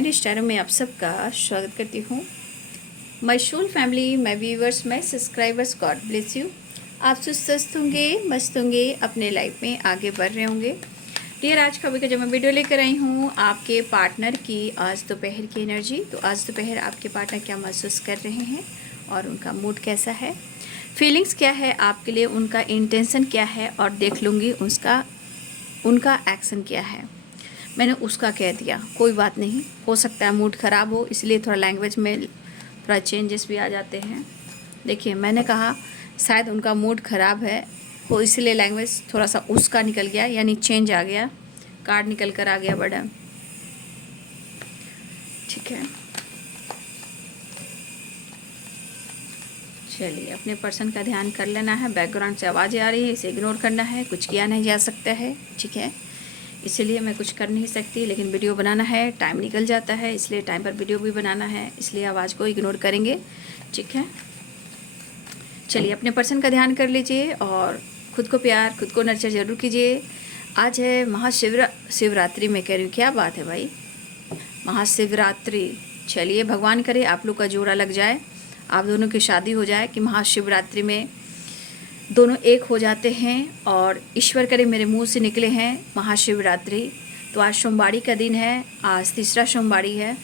Divine स्टारों में आप सबका स्वागत करती हूँ। My soul family, my viewers, my subscribers, God bless you. आप सुस्त होंगे, मस्त होंगे, अपने लाइफ में आगे बढ़ रहे होंगे। डियर, आज का जो मैं वीडियो लेकर आई हूँ आपके पार्टनर की आज दोपहर की एनर्जी। तो आज दोपहर आपके पार्टनर क्या महसूस कर रहे हैं और उनका मूड कैसा है, फीलिंग्स क्या है आपके लिए, उनका इंटेंशन क्या है, और देख लूँगी उनका एक्शन क्या है। मैंने उसका कह दिया, कोई बात नहीं, हो सकता है मूड ख़राब हो, इसलिए थोड़ा लैंग्वेज में थोड़ा चेंजेस भी आ जाते हैं। देखिए, मैंने कहा शायद उनका मूड ख़राब है वो, इसलिए लैंग्वेज थोड़ा सा उसका निकल गया, यानी चेंज आ गया, कार्ड निकल कर आ गया बड़ा। ठीक है, चलिए अपने पर्सन का ध्यान कर लेना है। बैकग्राउंड से आवाज़ें आ रही है, इसे इग्नोर करना है, कुछ किया नहीं जा सकता है। ठीक है, इसलिए मैं कुछ कर नहीं सकती, लेकिन वीडियो बनाना है, टाइम निकल जाता है, इसलिए टाइम पर वीडियो भी बनाना है, इसलिए आवाज़ को इग्नोर करेंगे। ठीक है, चलिए अपने पर्सन का ध्यान कर लीजिए और खुद को प्यार, खुद को नर्चर ज़रूर कीजिए। आज है महाशिवरात्रि में कह रही हूँ, क्या बात है भाई, महाशिवरात्रि। चलिए भगवान करे आप लोग का जोड़ा लग जाए, आप दोनों की शादी हो जाए, कि महाशिवरात्रि में दोनों एक हो जाते हैं। और ईश्वर करे मेरे मुंह से निकले हैं महाशिवरात्रि। तो आज सोमवारी का दिन है, आज तीसरा सोमवारी है।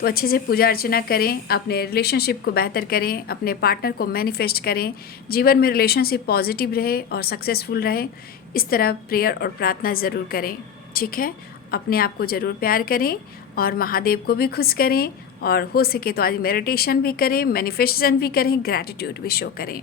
तो अच्छे से पूजा अर्चना करें, अपने रिलेशनशिप को बेहतर करें, अपने पार्टनर को मैनिफेस्ट करें, जीवन में रिलेशनशिप पॉजिटिव रहे और सक्सेसफुल रहे, इस तरह प्रेयर और प्रार्थना ज़रूर करें। ठीक है, अपने आप को ज़रूर प्यार करें और महादेव को भी खुश करें, और हो सके तो आज मेडिटेशन भी करें, मैनिफेस्टेशन भी करें, ग्रैटिट्यूड भी शो करें।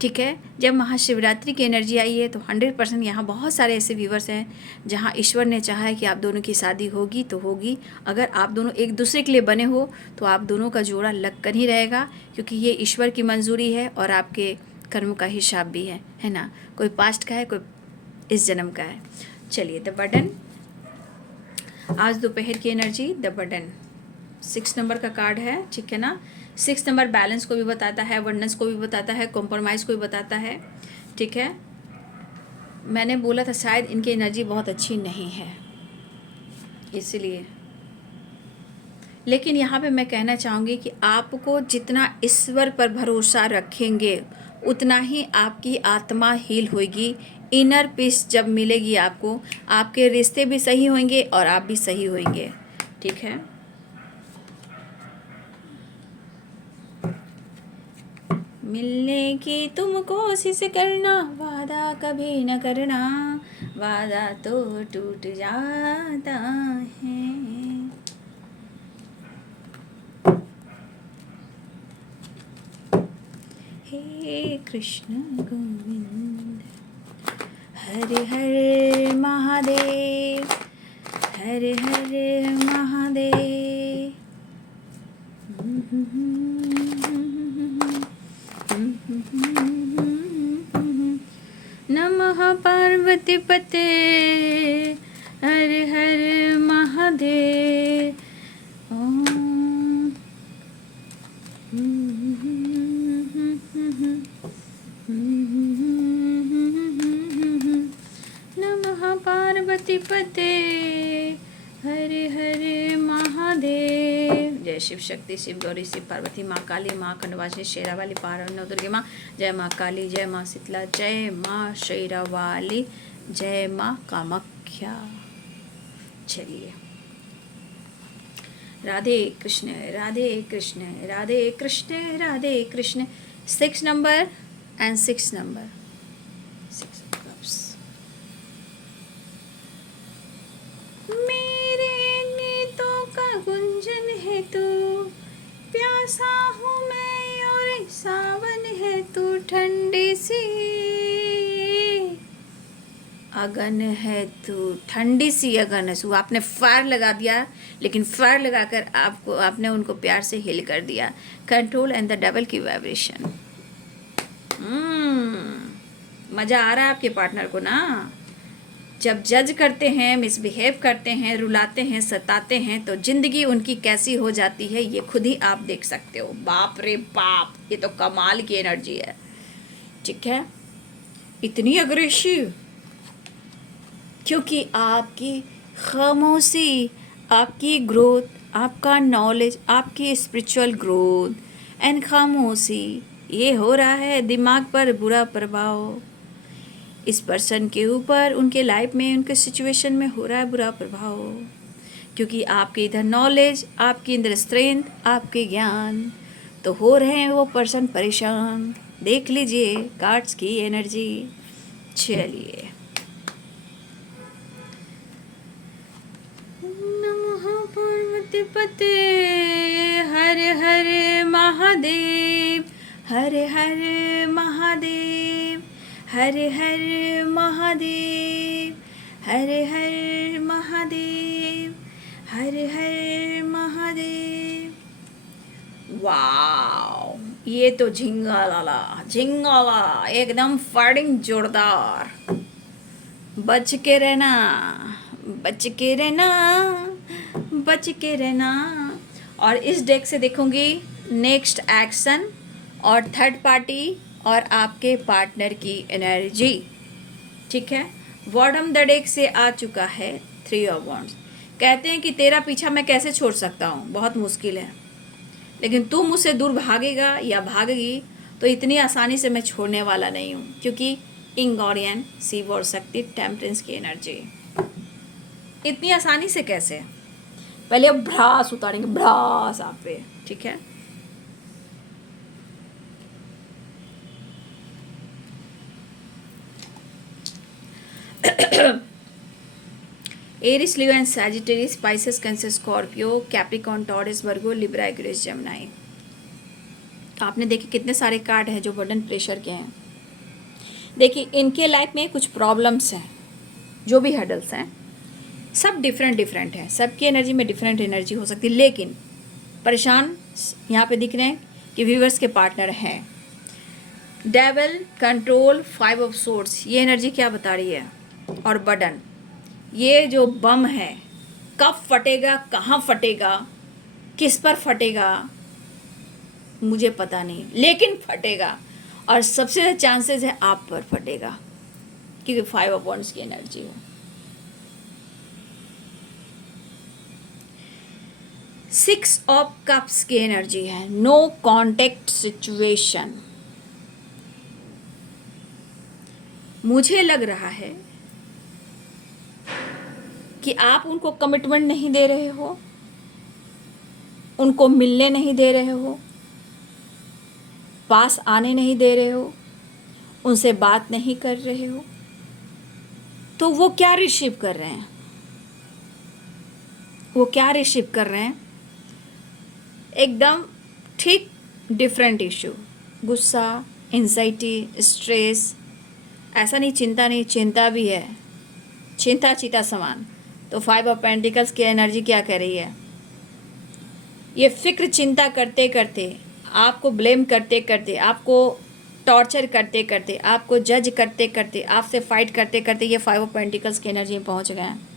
ठीक है, जब महाशिवरात्रि की एनर्जी आई है तो 100% यहाँ बहुत सारे ऐसे व्यूवर्स हैं जहाँ ईश्वर ने चाहा है कि आप दोनों की शादी होगी तो होगी। अगर आप दोनों एक दूसरे के लिए बने हो तो आप दोनों का जोड़ा लग कर ही रहेगा, क्योंकि ये ईश्वर की मंजूरी है और आपके कर्म का हिसाब भी है ना। कोई पास्ट का है, कोई इस जन्म का है। चलिए, द बर्डन, आज दोपहर की एनर्जी, द बर्डन 6 नंबर का कार्ड है। ठीक है ना, 6 नंबर बैलेंस को भी बताता है, वननेस को भी बताता है, कॉम्प्रोमाइज़ को भी बताता है। ठीक है, मैंने बोला था शायद इनकी एनर्जी बहुत अच्छी नहीं है, इसलिए। लेकिन यहाँ पे मैं कहना चाहूँगी कि आपको जितना ईश्वर पर भरोसा रखेंगे उतना ही आपकी आत्मा हील होगी। इनर पीस जब मिलेगी आपको, आपके रिश्ते भी सही होंगे और आप भी सही होंगे। ठीक है, मिलने की तुम कोशिश करना, वादा कभी न करना, वादा तो टूट जाता है। हे कृष्ण गोविंद, हर हर महादेव, हर हर महादेव। नमः पार्वती पते, हर हर महादेव। ओम नमः पार्वती पते, हर हर महादेव। जय शिव शक्ति, शिव गौरी, शिव पार्वती, माँ काली, माँ खंडवासिनी, शेरावाली, पार नौ दुर्गे माँ। जय माँ काली, जय माँ शीतला, जय माँ शेरावाली, जय माँ कामाख्या। चलिए, Radhe Krishna, Radhe Krishna, Radhe Krishna, Radhe Krishna. 6 number and 6 number, 6 cups. मेरे गीतों का गुंजन है तू, प्यासा हूँ मैं और सावन है तू, ठंडी सी अगन है तू, ठंडी सी अगन है तू। आपने फायर लगा दिया, लेकिन फायर लगाकर आपने उनको प्यार से हिल कर दिया। कंट्रोल एंड द डबल की वाइब्रेशन। मज़ा आ रहा है आपके पार्टनर को ना। जब जज करते हैं, मिसबिहेव करते हैं, रुलाते हैं, सताते हैं, तो ज़िंदगी उनकी कैसी हो जाती है ये खुद ही आप देख सकते हो। बाप रे बाप, ये तो कमाल की एनर्जी है। ठीक है, इतनी अग्रेसिव, क्योंकि आपकी खामोशी, आपकी ग्रोथ, आपका नॉलेज, आपकी स्पिरिचुअल ग्रोथ एंड खामोशी, ये हो रहा है दिमाग पर बुरा प्रभाव। इस पर्सन के ऊपर, उनके लाइफ में, उनके सिचुएशन में हो रहा है बुरा प्रभाव, क्योंकि आपके इधर नॉलेज, आपके इधर स्ट्रेंथ, आपके ज्ञान, तो हो रहे हैं वो पर्सन परेशान। देख लीजिए कार्ड्स की एनर्जी। चलिए, नमः पार्वती पते, हर हर महादेव, हर हर महादेव, हर हर महादेव, हर हर महादेव, हर हर महादेव। वाओ, ये तो झिंगा लाला एकदम फाइटिंग जोरदार। बच के रहना, बच के रहना, बच के रहना। और इस डेक से देखूंगी नेक्स्ट एक्शन और थर्ड पार्टी और आपके पार्टनर की एनर्जी। ठीक है, बॉटम द डेक से आ चुका है 3 ऑफ वॉन्ड्स। कहते हैं कि तेरा पीछा मैं कैसे छोड़ सकता हूँ, बहुत मुश्किल है, लेकिन तू मुझसे दूर भागेगा या भागेगी तो इतनी आसानी से मैं छोड़ने वाला नहीं हूँ, क्योंकि इंगोरियन शिव और शक्ति टेम्परेंस की एनर्जी। इतनी आसानी से कैसे? पहले अब भ्रास उतारेंगे, भ्रास आप पे। ठीक है, Aries, Leo and Sagittarius, Pisces, Cancer, Scorpio, Capricorn, Taurus, Virgo, Libra, Aquarius, Gemini. तो आपने देखे कितने सारे कार्ड हैं जो बर्डन प्रेशर के हैं। देखिए, इनके लाइफ में कुछ प्रॉब्लम्स हैं, जो भी हर्डल्स हैं सब डिफरेंट डिफरेंट है, सबकी एनर्जी में डिफरेंट एनर्जी हो सकती है, लेकिन परेशान यहाँ पे दिख रहे हैं कि व्यूवर्स के पार्टनर हैं। डेविल, कंट्रोल, 5 ऑफ सोर्ड्स, ये एनर्जी क्या बता रही है? और बर्डन, ये जो बम है कब फटेगा, कहाँ फटेगा, किस पर फटेगा मुझे पता नहीं, लेकिन फटेगा, और सबसे ज़्यादा चांसेस है आप पर फटेगा, क्योंकि 5 ऑफ वॉन्ड्स की एनर्जी हो। 6 ऑफ कप्स की एनर्जी है, नो कॉन्टेक्ट सिचुएशन। मुझे लग रहा है कि आप उनको कमिटमेंट नहीं दे रहे हो, उनको मिलने नहीं दे रहे हो, पास आने नहीं दे रहे हो, उनसे बात नहीं कर रहे हो, तो वो क्या रिसीव कर रहे हैं? वो क्या रिसीव कर रहे हैं? एकदम ठीक डिफरेंट इशू, गुस्सा, एंजाइटी, स्ट्रेस। ऐसा नहीं चिंता नहीं, चिंता भी है, चिंता चीता समान। तो 5 ऑफ पेंटिकल्स की एनर्जी क्या कह रही है? ये फिक्र चिंता करते करते, आपको ब्लेम करते करते, आपको टॉर्चर करते करते, आपको जज करते करते, आपसे फाइट करते करते, ये 5 ऑफ पेंटिकल्स की एनर्जी में पहुंच गए हैं।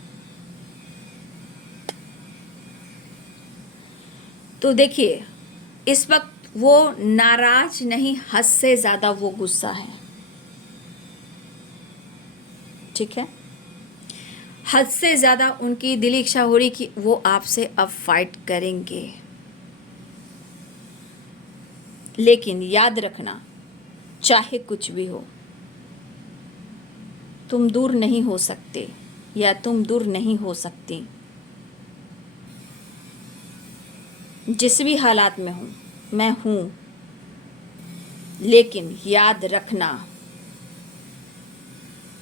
तो देखिए, इस वक्त वो नाराज नहीं, हद से ज़्यादा वो गुस्सा है। ठीक है, हद से ज़्यादा उनकी दिली इच्छा हो रही कि वो आपसे अब फाइट करेंगे। लेकिन याद रखना, चाहे कुछ भी हो, तुम दूर नहीं हो सकते या तुम दूर नहीं हो सकती। जिस भी हालात में हूँ मैं हूँ, लेकिन याद रखना,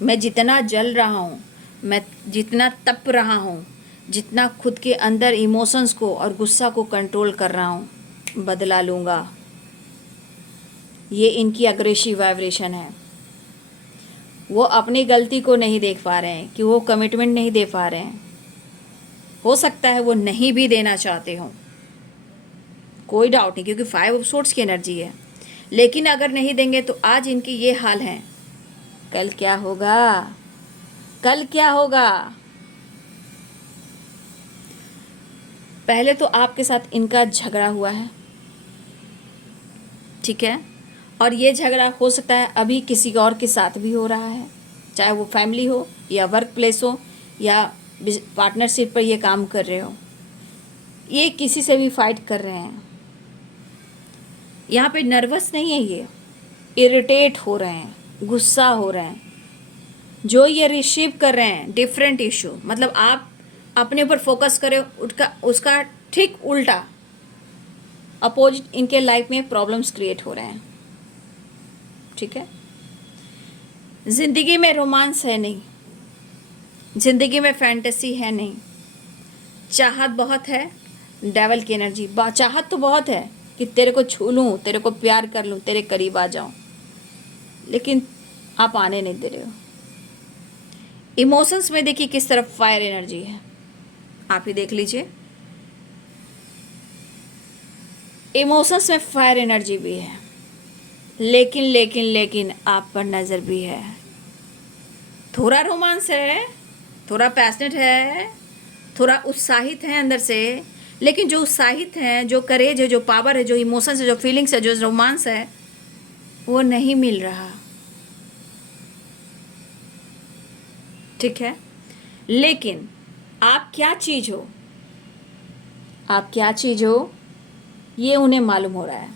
मैं जितना जल रहा हूँ, मैं जितना तप रहा हूँ, जितना खुद के अंदर इमोशंस को और गुस्सा को कंट्रोल कर रहा हूँ, बदला लूँगा। ये इनकी अग्रेसिव वाइब्रेशन है। वो अपनी गलती को नहीं देख पा रहे हैं कि वो कमिटमेंट नहीं दे पा रहे हैं। हो सकता है वो नहीं भी देना चाहते हो, कोई डाउट नहीं, क्योंकि 5 ऑफ सोर्ड्स की एनर्जी है। लेकिन अगर नहीं देंगे तो आज इनकी ये हाल है, कल क्या होगा? कल क्या होगा? पहले तो आपके साथ इनका झगड़ा हुआ है, ठीक है, और ये झगड़ा हो सकता है अभी किसी और के साथ भी हो रहा है, चाहे वो फैमिली हो या वर्क प्लेस हो या पार्टनरशिप पर ये काम कर रहे हो। ये किसी से भी फाइट कर रहे हैं। यहाँ पे नर्वस नहीं है, ये इरिटेट हो रहे हैं, गुस्सा हो रहे हैं। जो ये रिसीव कर रहे हैं डिफरेंट इशू, मतलब आप अपने ऊपर फोकस करें, उसका ठीक उल्टा अपोजिट इनके लाइफ में प्रॉब्लम्स क्रिएट हो रहे हैं। ठीक है, जिंदगी में रोमांस है नहीं, जिंदगी में फैंटेसी है नहीं। चाहत बहुत है, डेवल की एनर्जी। चाहत तो बहुत है कि तेरे को छू लूँ, तेरे को प्यार कर लूँ, तेरे करीब आ जाऊँ, लेकिन आप आने नहीं दे रहे हो। इमोशंस में देखिए किस तरफ फायर एनर्जी है, आप ही देख लीजिए। इमोशंस में फायर एनर्जी भी है, लेकिन लेकिन लेकिन आप पर नज़र भी है। थोड़ा रोमांस है, थोड़ा पैशनेट है, थोड़ा उत्साहित है अंदर से, लेकिन जो उत्साहित है, जो करेज है, जो पावर है, जो इमोशंस है, जो फीलिंग्स है, जो रोमांस है, वो नहीं मिल रहा। ठीक है, लेकिन आप क्या चीज़ हो, आप क्या चीज़ हो, ये उन्हें मालूम हो रहा है।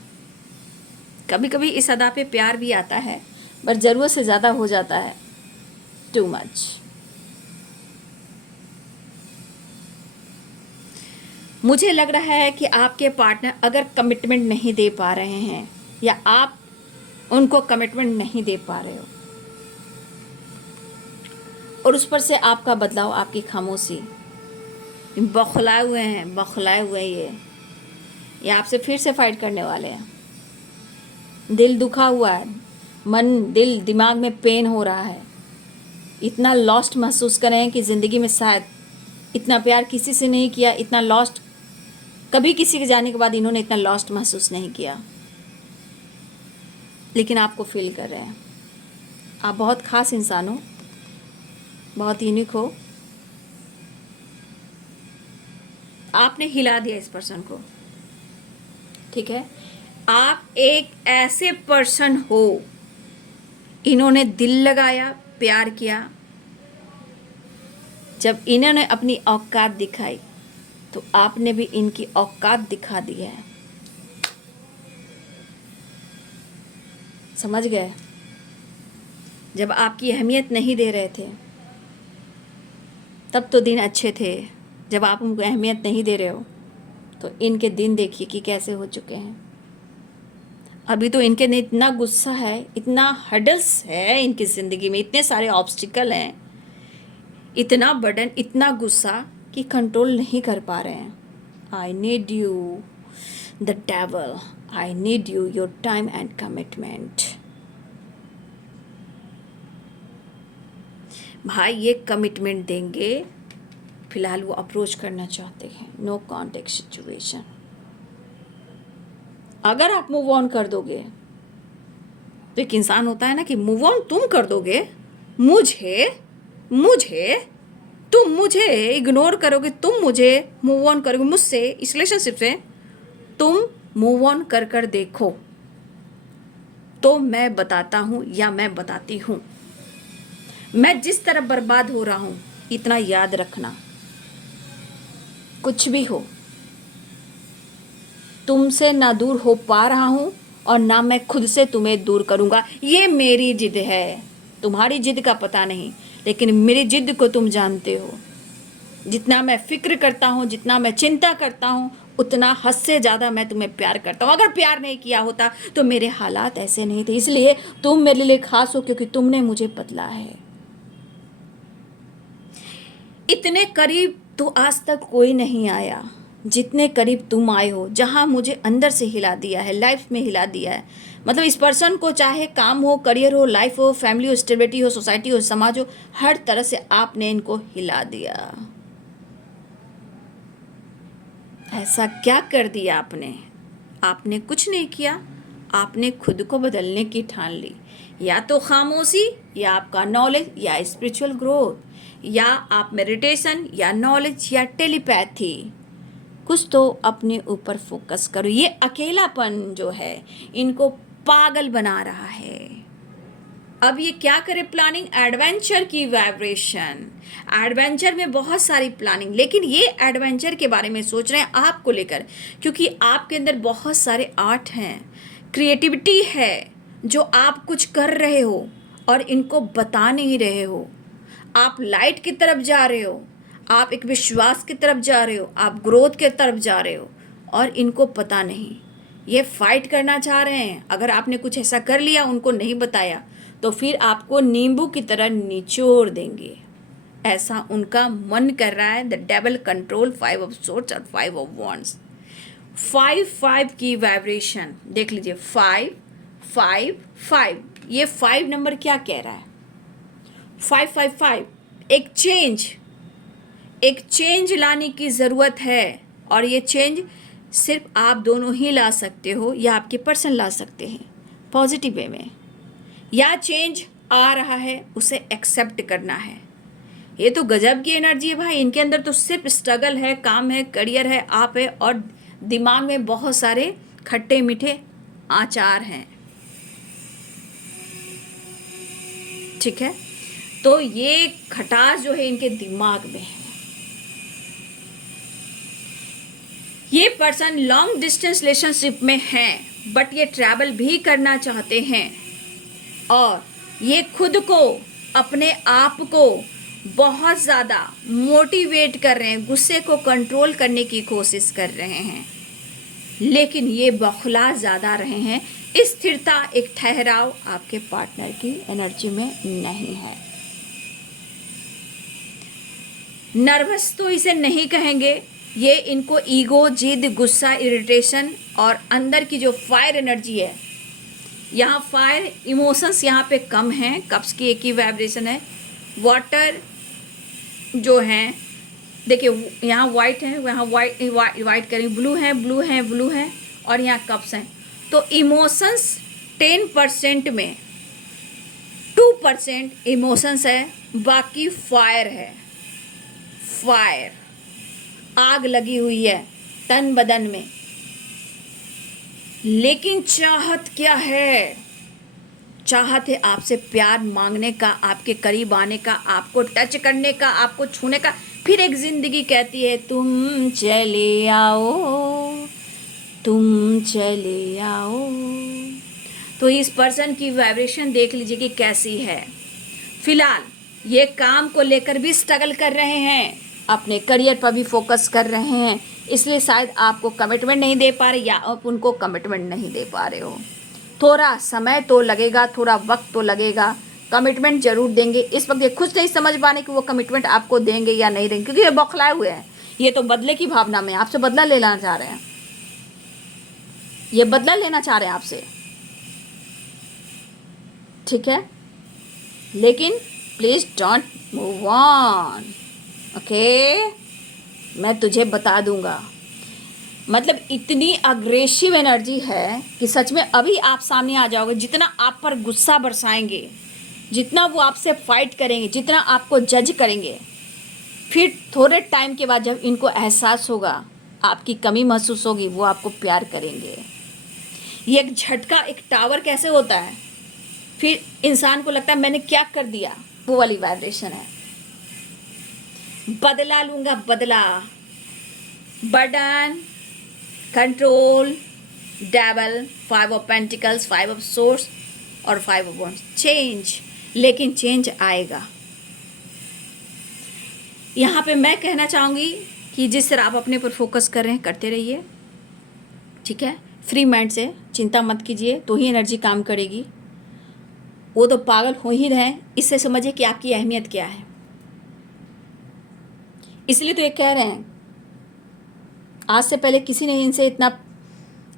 कभी कभी इस अदा पे प्यार भी आता है, पर ज़रूरत से ज़्यादा हो जाता है, टू मच। मुझे लग रहा है कि आपके पार्टनर अगर कमिटमेंट नहीं दे पा रहे हैं, या आप उनको कमिटमेंट नहीं दे पा रहे हो, और उस पर से आपका बदलाव, आपकी खामोशी, बौखलाए हुए हैं, बौखलाए हुए ये आपसे फिर से फाइट करने वाले हैं। दिल दुखा हुआ है, मन, दिल, दिमाग में पेन हो रहा है। इतना लॉस्ट महसूस कर रहे हैं कि ज़िंदगी में शायद इतना प्यार किसी से नहीं किया, इतना लॉस्ट कभी किसी के जाने के बाद इन्होंने इतना लॉस्ट महसूस नहीं किया। लेकिन आपको फील कर रहे हैं, आप बहुत ख़ास इंसान हो, बहुत यूनिक हो। आपने हिला दिया इस पर्सन को। ठीक है, आप एक ऐसे पर्सन हो, इन्होंने दिल लगाया, प्यार किया। जब इन्होंने अपनी औकात दिखाई, तो आपने भी इनकी औकात दिखा दी है। समझ गए? जब आपकी अहमियत नहीं दे रहे थे, तब तो दिन अच्छे थे। जब आप उनको अहमियत नहीं दे रहे हो, तो इनके दिन देखिए कि कैसे हो चुके हैं। अभी तो इनके लिए इतना गुस्सा है, इतना हर्डल्स है इनकी ज़िंदगी में, इतने सारे ऑब्स्टिकल हैं, इतना बर्डन, इतना गुस्सा कि कंट्रोल नहीं कर पा रहे हैं। I need you the devil, I need you, your time and commitment. भाई ये कमिटमेंट देंगे, फिलहाल वो अप्रोच करना चाहते हैं, नो कॉन्टेक्ट सिचुएशन। अगर आप मूव ऑन कर दोगे, तो एक इंसान होता है ना कि मूव ऑन तुम कर दोगे, तुम मुझे इग्नोर करोगे, तुम मुझे मूव ऑन करोगे मुझसे, इस रिलेशनशिप से तुम मूव ऑन कर कर देखो, तो मैं बताता हूँ या मैं बताती हूँ, मैं जिस तरह बर्बाद हो रहा हूँ। इतना याद रखना, कुछ भी हो, तुमसे ना दूर हो पा रहा हूँ, और ना मैं खुद से तुम्हें दूर करूँगा। ये मेरी जिद है, तुम्हारी जिद का पता नहीं, लेकिन मेरी जिद को तुम जानते हो। जितना मैं फिक्र करता हूँ, जितना मैं चिंता करता हूँ, उतना हद से ज़्यादा मैं तुम्हें प्यार करता हूँ। अगर प्यार नहीं किया होता तो मेरे हालात ऐसे नहीं थे। इसलिए तुम मेरे लिए खास हो, क्योंकि तुमने मुझे बदला है। इतने करीब तो आज तक कोई नहीं आया जितने करीब तुम आए हो, जहाँ मुझे अंदर से हिला दिया है, लाइफ में हिला दिया है। मतलब इस पर्सन को चाहे काम हो, करियर हो, लाइफ हो, फैमिली हो, स्टेबिलिटी हो, सोसाइटी हो, समाज हो, हर तरह से आपने इनको हिला दिया। ऐसा क्या कर दिया आपने? आपने कुछ नहीं किया, आपने खुद को बदलने की ठान ली। या तो खामोशी, या आपका नॉलेज, या स्पिरिचुअल ग्रोथ, या आप मेडिटेशन, या नॉलेज, या टेलीपैथी। कुछ तो अपने ऊपर फोकस करो। ये अकेलापन जो है इनको पागल बना रहा है। अब ये क्या करे प्लानिंग, एडवेंचर की वाइब्रेशन। एडवेंचर में बहुत सारी प्लानिंग, लेकिन ये एडवेंचर के बारे में सोच रहे हैं आपको लेकर, क्योंकि आपके अंदर बहुत सारे आर्ट हैं, क्रिएटिविटी है, जो आप कुछ कर रहे हो और इनको बता नहीं रहे हो। आप लाइट की तरफ जा रहे हो, आप एक विश्वास की तरफ जा रहे हो, आप ग्रोथ की तरफ जा रहे हो और इनको पता नहीं। ये फाइट करना चाह रहे हैं। अगर आपने कुछ ऐसा कर लिया, उनको नहीं बताया, तो फिर आपको नींबू की तरह निचोड़ देंगे, ऐसा उनका मन कर रहा है। The devil control 5 of swords और 5 ऑफ वॉन्ड्स। 5 की वाइब्रेशन देख लीजिए, 5 5 5। ये 5 नंबर क्या कह रहा है? 5 एक चेंज लाने की ज़रूरत है, और ये चेंज सिर्फ आप दोनों ही ला सकते हो, या आपके पर्सन ला सकते हैं पॉजिटिव वे में। या चेंज आ रहा है, उसे एक्सेप्ट करना है। ये तो गजब की एनर्जी है भाई। इनके अंदर तो सिर्फ स्ट्रगल है, काम है, करियर है, आप है, और दिमाग में बहुत सारे खट्टे मीठे आचार हैं। ठीक है, तो ये खटास जो है इनके दिमाग में है। ये पर्सन लॉन्ग डिस्टेंस रिलेशनशिप में हैं, बट ये ट्रैवल भी करना चाहते हैं, और ये खुद को, अपने आप को बहुत ज़्यादा मोटिवेट कर रहे हैं, गुस्से को कंट्रोल करने की कोशिश कर रहे हैं, लेकिन ये बौखला ज़्यादा रहे हैं। स्थिरता, एक ठहराव आपके पार्टनर की एनर्जी में नहीं है। नर्वस तो इसे नहीं कहेंगे, ये इनको ईगो, जिद, गुस्सा, इरिटेशन और अंदर की जो फायर एनर्जी है, यहाँ फायर इमोशंस यहाँ पे कम हैं। कप्स की एक ही वाइब्रेशन है। वाटर जो हैं, देखिए यहाँ वाइट है, वहाँ वाइट करें, ब्लू है, और यहाँ कप्स हैं। तो इमोशंस 10% में 2% इमोशंस है, बाकी फायर है। फायर, आग लगी हुई है तन बदन में। लेकिन चाहत क्या है? चाहत है आपसे प्यार मांगने का, आपके करीब आने का, आपको टच करने का, आपको छूने का। फिर एक जिंदगी कहती है तुम चले आओ, तुम चले आओ। तो इस पर्सन की वाइब्रेशन देख लीजिए कि कैसी है। फिलहाल ये काम को लेकर भी स्ट्रगल कर रहे हैं, अपने करियर पर भी फोकस कर रहे हैं, इसलिए शायद आपको कमिटमेंट नहीं दे पा रहे, या आप उनको कमिटमेंट नहीं दे पा रहे हो। थोड़ा समय तो लगेगा, थोड़ा वक्त तो लगेगा, कमिटमेंट जरूर देंगे। इस वक्त ये खुद नहीं समझ पाने कि वो कमिटमेंट आपको देंगे या नहीं देंगे, क्योंकि ये बौखलाए हुए हैं। ये तो बदले की भावना में आपसे बदला लेना चाह रहे हैं, ये बदला लेना चाह रहे हैं आपसे। ठीक है, लेकिन please don't move on, okay? मैं तुझे बता दूंगा। मतलब इतनी अग्रेसिव एनर्जी है कि सच में अभी आप सामने आ जाओगे। जितना आप पर गुस्सा बरसाएंगे, जितना वो आपसे फाइट करेंगे, जितना आपको जज करेंगे, फिर थोड़े टाइम के बाद जब इनको एहसास होगा, आपकी कमी महसूस होगी, वो आपको प्यार करेंगे। ये एक झटका, एक टावर कैसे होता है, फिर इंसान को लगता है मैंने क्या कर दिया, वो वाली वाइब्रेशन है। बदला लूंगा, बदला, burden, control, devil, 5 of pentacles, 5 of source और 5 ऑफ वॉन्ड्स। चेंज, लेकिन चेंज आएगा। यहाँ पे मैं कहना चाहूँगी कि जिस तरह आप अपने पर फोकस कर रहे हैं, करते रहिए। ठीक है, फ्री माइंड से चिंता मत कीजिए, तो ही एनर्जी काम करेगी। वो तो पागल हो ही रहे हैं, इससे समझिए कि आपकी अहमियत क्या है। इसलिए तो ये कह रहे हैं, आज से पहले किसी ने इनसे इतना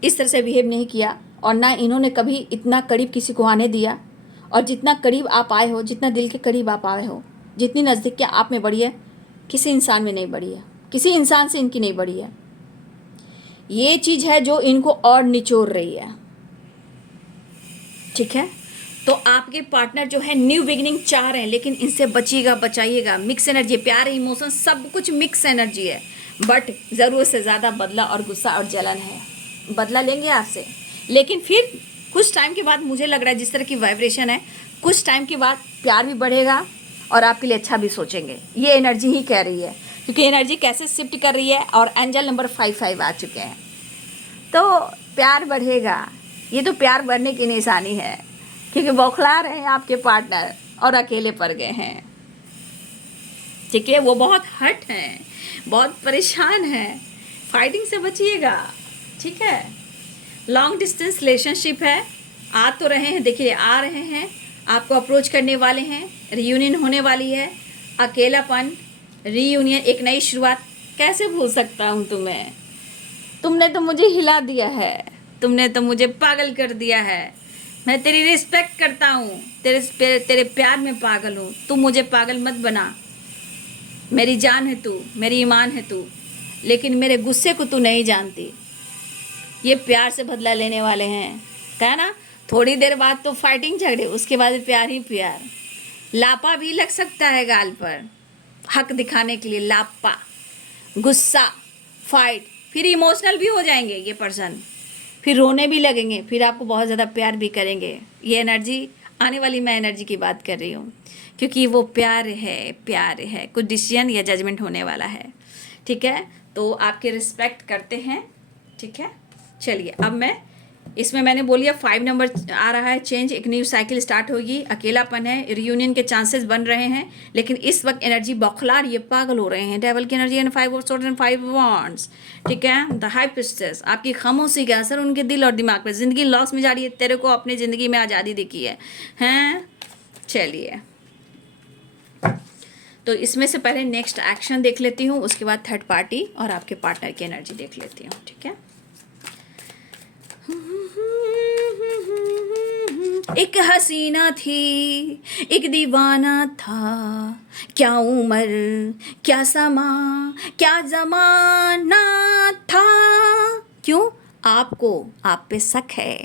इस तरह से बिहेव नहीं किया, और ना इन्होंने कभी इतना करीब किसी को आने दिया। और जितना करीब आप आए हो, जितना दिल के करीब आप आए हो, जितनी नज़दीकियाँ आप में बढ़ी है, किसी इंसान में नहीं बढ़ी है, किसी इंसान से इनकी नहीं बढ़ी है। ये चीज़ है जो इनको और निचोड़ रही है। ठीक है, तो आपके पार्टनर जो है न्यू बिगिनिंग चाह रहे हैं, लेकिन इनसे बचिएगा, बचाइएगा। मिक्स एनर्जी, प्यार, इमोशन, सब कुछ मिक्स एनर्जी है, बट ज़रूरत से ज़्यादा बदला और गुस्सा और जलन है। बदला लेंगे आपसे, लेकिन फिर कुछ टाइम के बाद मुझे लग रहा है जिस तरह की वाइब्रेशन है, कुछ टाइम के बाद प्यार भी बढ़ेगा और आपके लिए अच्छा भी सोचेंगे। ये एनर्जी ही कह रही है, क्योंकि एनर्जी कैसे शिफ्ट कर रही है और एंजल नंबर 55 आ चुके हैं, तो प्यार बढ़ेगा। ये तो प्यार बढ़ने की निशानी है, क्योंकि बौखला रहे हैं आपके पार्टनर और अकेले पड़ गए हैं। ठीक है, वो बहुत हर्ट हैं, बहुत परेशान हैं, फाइटिंग से बचिएगा। ठीक है, लॉन्ग डिस्टेंस रिलेशनशिप है, आ तो रहे हैं, देखिए आ रहे हैं, आपको अप्रोच करने वाले हैं, रियूनियन होने वाली है। अकेलापन, रीयूनियन, एक नई शुरुआत। कैसे भूल सकता हूँ तुम्हें? तुमने तो मुझे हिला दिया है, तुमने तो मुझे पागल कर दिया है। मैं तेरी रिस्पेक्ट करता हूँ, तेरे प्यार में पागल हूँ। तू मुझे पागल मत बना। मेरी जान है तू, मेरी ईमान है तू, लेकिन मेरे गुस्से को तू नहीं जानती। ये प्यार से बदला लेने वाले हैं, कहा ना, थोड़ी देर बाद तो फाइटिंग झगड़े, उसके बाद प्यार ही प्यार। लापा भी लग सकता है गाल पर, हक दिखाने के लिए। लापा, गुस्सा, फाइट, फिर इमोशनल भी हो जाएंगे ये पर्सन, फिर रोने भी लगेंगे, फिर आपको बहुत ज़्यादा प्यार भी करेंगे। ये एनर्जी आने वाली, मैं एनर्जी की बात कर रही हूँ, क्योंकि वो प्यार है, प्यार है। कुछ डिसीजन या जजमेंट होने वाला है। ठीक है, तो आपके रिस्पेक्ट करते हैं। ठीक है, चलिए अब मैं इसमें, मैंने बोलिए 5 नंबर आ रहा है, चेंज, एक न्यू साइकिल स्टार्ट होगी। अकेलापन है, रियूनियन के चांसेस बन रहे हैं, लेकिन इस वक्त एनर्जी बौखला रही है, पागल हो रहे हैं। डेविल की energy and 5 of swords and 5 wands. ठीक है, द हाई प्रिस्टेस, आपकी खामोशी का असर उनके दिल और दिमाग पे, जिंदगी लॉस में जा रही है। तेरे को अपनी ज़िंदगी में आज़ादी दिखी है, हैं? चलिए, तो इसमें से पहले नेक्स्ट एक्शन देख लेती हूँ, उसके बाद थर्ड पार्टी और आपके पार्टनर की एनर्जी देख लेती हूँ। ठीक है, एक हसीना थी, एक दीवाना था, क्या उम्र, क्या समा, क्या जमाना था। क्यों? आपको आप पे शक है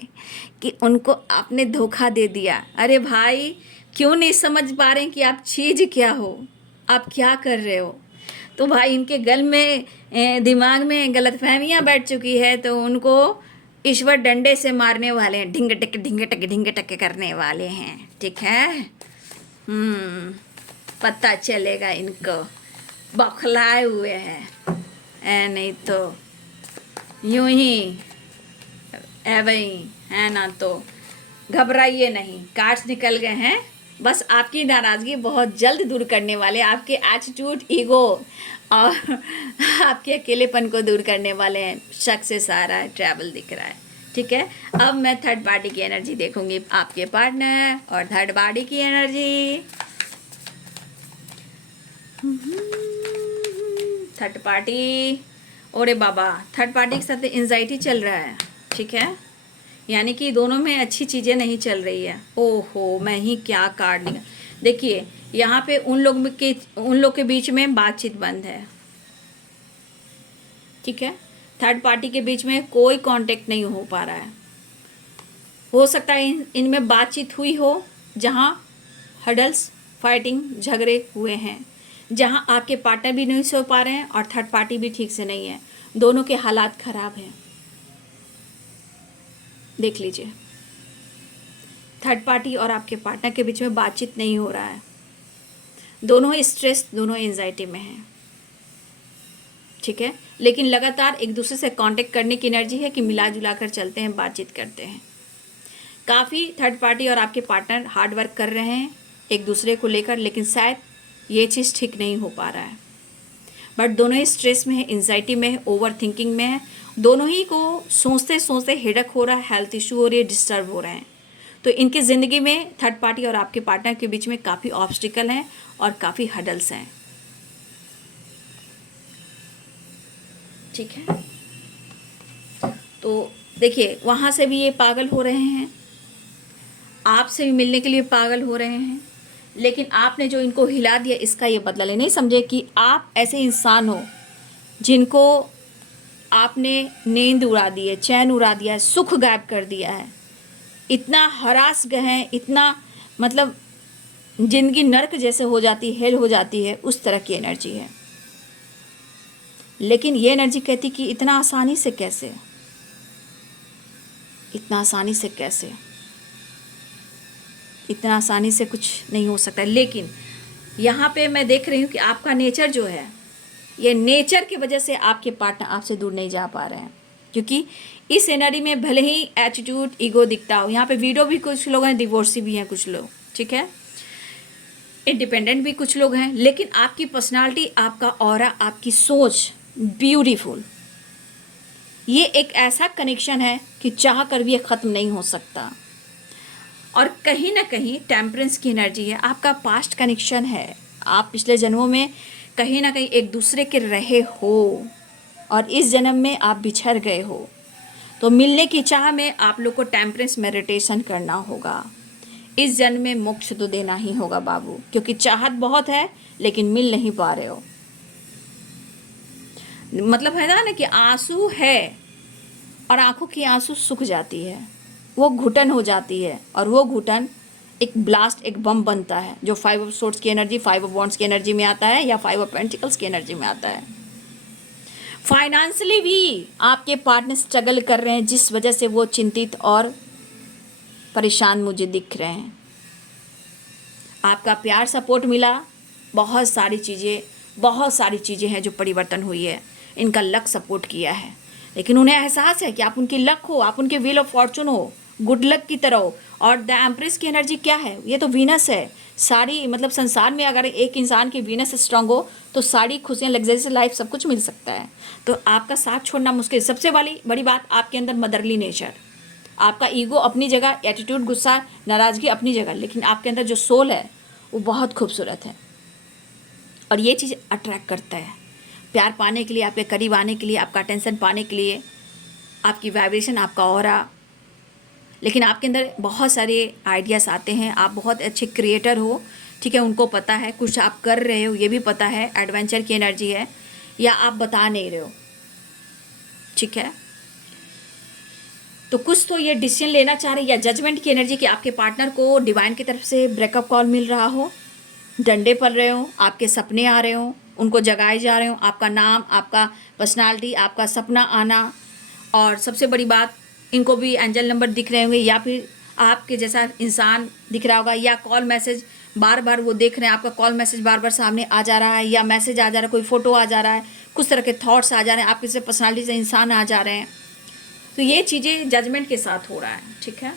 कि उनको आपने धोखा दे दिया। अरे भाई, क्यों नहीं समझ पा रहे हैं कि आप चीज़ क्या हो, आप क्या कर रहे हो? तो भाई इनके गल में, दिमाग में गलतफहमियां बैठ चुकी है, तो उनको ईश्वर डंडे से मारने वाले हैं, ढिंग टक करने वाले हैं। ठीक है, पता चलेगा इनको, बौखलाए हुए हैं। नहीं तो यूं ही वही है ना, तो घबराइए नहीं, कार्ड्स निकल गए हैं। बस आपकी नाराज़गी बहुत जल्द दूर करने वाले, आपके एटीट्यूड, ईगो और आपके अकेलेपन को दूर करने वाले हैं। शक से सारा ट्रैवल दिख रहा है। ठीक है, अब मैं थर्ड पार्टी की एनर्जी देखूंगी, आपके पार्टनर और थर्ड पार्टी की एनर्जी। थर्ड पार्टी, ओरे बाबा, थर्ड पार्टी के साथ एंजाइटी चल रहा है। ठीक है, यानी कि दोनों में अच्छी चीज़ें नहीं चल रही है। ओहो, मैं ही क्या कार्ड निकाल। देखिए, यहाँ पे उन लोग के बीच में बातचीत बंद है। ठीक है, थर्ड पार्टी के बीच में कोई कांटेक्ट नहीं हो पा रहा है। हो सकता है इनमें बातचीत हुई हो, जहाँ हडल्स, फाइटिंग, झगड़े हुए हैं, जहाँ आपके पार्टनर भी नहीं सो पा रहे हैं और थर्ड पार्टी भी ठीक से नहीं है। दोनों के हालात खराब हैं। देख लीजिए, थर्ड पार्टी और आपके पार्टनर के बीच में बातचीत नहीं हो रहा है। दोनों स्ट्रेस, दोनों एंजाइटी में हैं। ठीक है, लेकिन लगातार एक दूसरे से कांटेक्ट करने की एनर्जी है कि मिला जुला कर चलते हैं, बातचीत करते हैं। काफ़ी थर्ड पार्टी और आपके पार्टनर हार्ड वर्क कर रहे हैं एक दूसरे को लेकर, लेकिन शायद ये चीज़ ठीक नहीं हो पा रहा है। बट दोनों ही स्ट्रेस में है, एंजाइटी में है, ओवर थिंकिंग में है। दोनों ही को सोचते सोचते हेडेक हो रहा है, हेल्थ इशू हो रही है, डिस्टर्ब हो रहे हैं। तो इनकी ज़िंदगी में थर्ड पार्टी और आपके पार्टनर के बीच में काफ़ी ऑब्स्टिकल हैं और काफ़ी हडल्स हैं। ठीक है, तो देखिए, वहाँ से भी ये पागल हो रहे हैं, आपसे भी मिलने के लिए पागल हो रहे हैं, लेकिन आपने जो इनको हिला दिया, इसका ये बदला ले। नहीं समझे कि आप ऐसे इंसान हो जिनको आपने नींद उड़ा दी है, चैन उड़ा दिया है, सुख गायब कर दिया है, इतना हरास गए हैं, इतना मतलब जिंदगी नर्क जैसे हो जाती है, हेल हो जाती है, उस तरह की एनर्जी है। लेकिन ये एनर्जी कहती कि इतना आसानी से कैसे, इतना आसानी से कैसे। इतना आसानी से कुछ नहीं हो सकता। लेकिन यहाँ पे मैं देख रही हूँ कि आपका नेचर जो है, ये नेचर की वजह से आपके पार्टनर आपसे दूर नहीं जा पा रहे हैं, क्योंकि इस एनर्जी में भले ही एटीट्यूड, ईगो दिखता हो। यहाँ पे वीडियो भी कुछ लोग हैं, डिवोर्सी भी हैं कुछ लोग, ठीक है, इंडिपेंडेंट भी कुछ लोग हैं, लेकिन आपकी पर्सनालिटी, आपका ऑरा, आपकी सोच ब्यूटीफुल। ये एक ऐसा कनेक्शन है कि चाह कर भी ये ख़त्म नहीं हो सकता। और कहीं ना कहीं टेम्परेंस की एनर्जी है, आपका पास्ट कनेक्शन है, आप पिछले जन्मों में कहीं ना कहीं एक दूसरे के रहे हो और इस जन्म में आप बिछड़ गए हो। तो मिलने की चाह में आप लोग को टेम्परेंस मेडिटेशन करना होगा। इस जन्म में मोक्ष तो देना ही होगा बाबू, क्योंकि चाहत बहुत है लेकिन मिल नहीं पा रहे हो। मतलब है ना कि आंसू है और आंखों की आंसू सूख जाती है, वो घुटन हो जाती है, और वो घुटन एक ब्लास्ट, एक बम बनता है, जो 5 ऑफ सोर्ड्स की एनर्जी, 5 ऑफ वॉन्ड्स की एनर्जी में आता है या 5 ऑफ पेंटिकल्स की एनर्जी में आता है। फाइनेंशियली भी आपके पार्टनर स्ट्रगल कर रहे हैं, जिस वजह से वो चिंतित और परेशान मुझे दिख रहे हैं। आपका प्यार, सपोर्ट मिला, बहुत सारी चीज़ें हैं जो परिवर्तन हुई है। इनका लक सपोर्ट किया है, लेकिन उन्हें एहसास है कि आप उनकी लक हो, आप उनके व्हील ऑफ फॉर्चून हो, गुड लक की तरह हो। और द एम्प्रेस की एनर्जी क्या है? ये तो वीनस है। सारी मतलब संसार में अगर एक इंसान की वीनस स्ट्रांग हो तो सारी खुशियाँ, लग्जरियस लाइफ, सब कुछ मिल सकता है। तो आपका साथ छोड़ना मुश्किल। सबसे बड़ी बात, आपके अंदर मदरली नेचर, आपका ईगो अपनी जगह, एटीट्यूड, गुस्सा, नाराज़गी अपनी जगह, लेकिन आपके अंदर जो सोल है वो बहुत खूबसूरत है। और ये चीज़ अट्रैक्ट करता है प्यार पाने के लिए, आपके करीब आने के लिए, आपका अटेंशन पाने के लिए, आपकी वाइब्रेशन, आपका ऑरा। लेकिन आपके अंदर बहुत सारे आइडियाज़ आते हैं, आप बहुत अच्छे क्रिएटर हो, ठीक है, उनको पता है कुछ आप कर रहे हो, ये भी पता है, एडवेंचर की एनर्जी है, या आप बता नहीं रहे हो, ठीक है। तो कुछ तो ये डिसीजन लेना चाह रहे हैं, या जजमेंट की एनर्जी कि आपके पार्टनर को डिवाइन की तरफ से ब्रेकअप कॉल मिल रहा हो, डंडे पड़ रहे हो, आपके सपने आ रहे हो, उनको जगाए जा रहे हो, आपका नाम, आपका पर्सनालिटी, आपका सपना आना। और सबसे बड़ी बात, इनको भी एंजल नंबर दिख रहे होंगे, या फिर आपके जैसा इंसान दिख रहा होगा, या कॉल मैसेज बार बार वो देख रहे हैं, आपका कॉल मैसेज बार बार सामने आ जा रहा है, या मैसेज आ जा रहा है, कोई फ़ोटो आ जा रहा है, कुछ तरह के थॉट्स आ जा रहे हैं, आपके से पर्सनालिटी से इंसान आ जा रहे हैं। तो ये चीज़ें जजमेंट के साथ हो रहा है, ठीक है।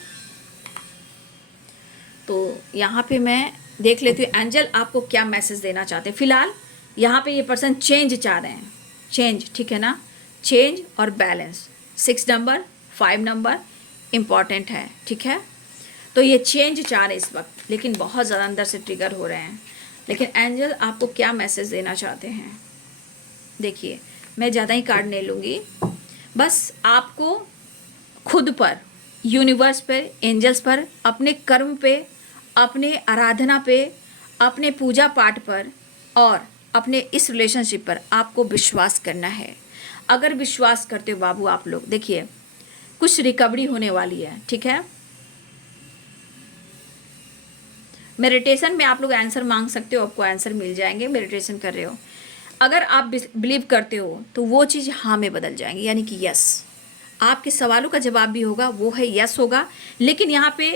तो यहाँ पे मैं देख लेती हूँ एंजल आपको क्या मैसेज देना चाहते हैं। फिलहाल यहाँ पे ये पर्सन चेंज चाह रहे हैं, चेंज, ठीक है ना, चेंज और बैलेंस। 6 नंबर, 5 नंबर इम्पॉर्टेंट है, ठीक है। तो ये चेंज चाह रहे हैं इस वक्त, लेकिन बहुत ज़्यादा अंदर से ट्रिगर हो रहे हैं। लेकिन एंजल आपको क्या मैसेज देना चाहते हैं? देखिए, मैं ज़्यादा ही कार्ड नहीं लूँगी, बस आपको खुद पर, यूनिवर्स पर, एंजल्स पर, अपने कर्म पे, अपने आराधना पे, अपने पूजा पाठ पर और अपने इस रिलेशनशिप पर आपको विश्वास करना है। अगर विश्वास करते हो बाबू आप लोग, देखिए कुछ रिकवरी होने वाली है, ठीक है। मेडिटेशन में आप लोग आंसर मांग सकते हो, आपको आंसर मिल जाएंगे, मेडिटेशन कर रहे हो। अगर आप बिलीव करते हो तो वो चीज़ हाँ में बदल जाएंगी, यानी कि यस। आपके सवालों का जवाब भी होगा, वो है यस होगा। लेकिन यहाँ पे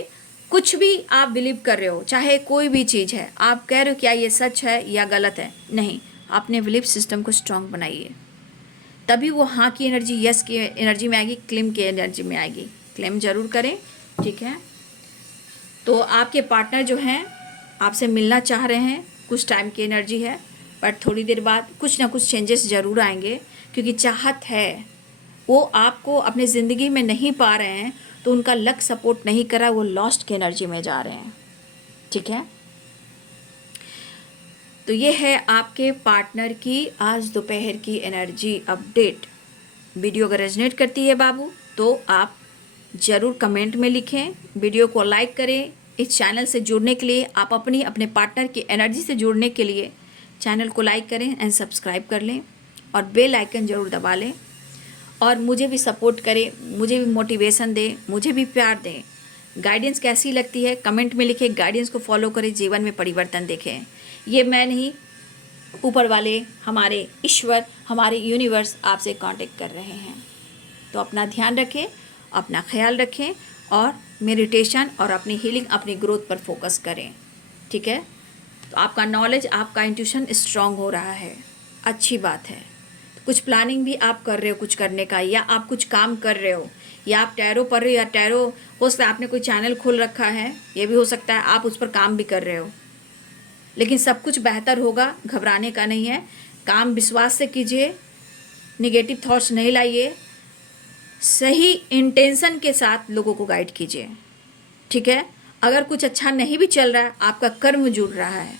कुछ भी आप बिलीव कर रहे हो, चाहे कोई भी चीज़ है, आप कह रहे हो क्या ये सच है या गलत है, नहीं, अपने बिलीफ सिस्टम को स्ट्रांग बनाइए, तभी वो हाँ की एनर्जी, यस की एनर्जी में आएगी, क्लेम की एनर्जी में आएगी। क्लेम जरूर करें, ठीक है। तो आपके पार्टनर जो हैं आपसे मिलना चाह रहे हैं, कुछ टाइम की एनर्जी है, बट थोड़ी देर बाद कुछ ना कुछ चेंजेस ज़रूर आएंगे, क्योंकि चाहत है, वो आपको अपने ज़िंदगी में नहीं पा रहे हैं, तो उनका लक सपोर्ट नहीं करा, वो लॉस्ट की एनर्जी में जा रहे हैं, ठीक है। तो ये है आपके पार्टनर की आज दोपहर की एनर्जी अपडेट। वीडियो अगर रेजोनेट करती है बाबू तो आप ज़रूर कमेंट में लिखें, वीडियो को लाइक करें। इस चैनल से जुड़ने के लिए आप अपने पार्टनर की एनर्जी से जुड़ने के लिए चैनल को लाइक करें एंड सब्सक्राइब कर लें, और बेल आइकन ज़रूर दबा लें, और मुझे भी सपोर्ट करें, मुझे भी मोटिवेशन दें, मुझे भी प्यार दें। गाइडेंस कैसी लगती है कमेंट में लिखें, गाइडेंस को फॉलो करें, जीवन में परिवर्तन देखें। ये मैं नहीं, ऊपर वाले हमारे ईश्वर, हमारे यूनिवर्स आपसे कांटेक्ट कर रहे हैं। तो अपना ध्यान रखें, अपना ख्याल रखें, और मेडिटेशन और अपनी हीलिंग, अपनी ग्रोथ पर फोकस करें, ठीक है। तो आपका नॉलेज, आपका इंट्यूशन स्ट्रांग हो रहा है, अच्छी बात है। तो कुछ प्लानिंग भी आप कर रहे हो कुछ करने का, या आप कुछ काम कर रहे हो, या आप टैरो पढ़ रहे हो, या टैरो हो सकता है आपने कोई चैनल खोल रखा है, ये भी हो सकता है आप उस पर काम भी कर रहे हो। लेकिन सब कुछ बेहतर होगा, घबराने का नहीं है। काम विश्वास से कीजिए, निगेटिव थॉट्स नहीं लाइए, सही इंटेंशन के साथ लोगों को गाइड कीजिए, ठीक है। अगर कुछ अच्छा नहीं भी चल रहा है, आपका कर्म जुड़ रहा है,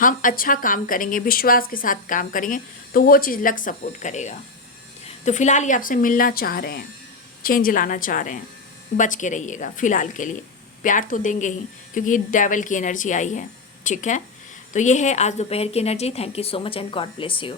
हम अच्छा काम करेंगे, विश्वास के साथ काम करेंगे, तो वो चीज़ लक सपोर्ट करेगा। तो फिलहाल ये आपसे मिलना चाह रहे हैं, चेंज लाना चाह रहे हैं, बच के रहिएगा फिलहाल के लिए। प्यार तो देंगे ही, क्योंकि डेविल की एनर्जी आई है, ठीक है। तो ये है आज दोपहर की energy. Thank you so much and God bless you.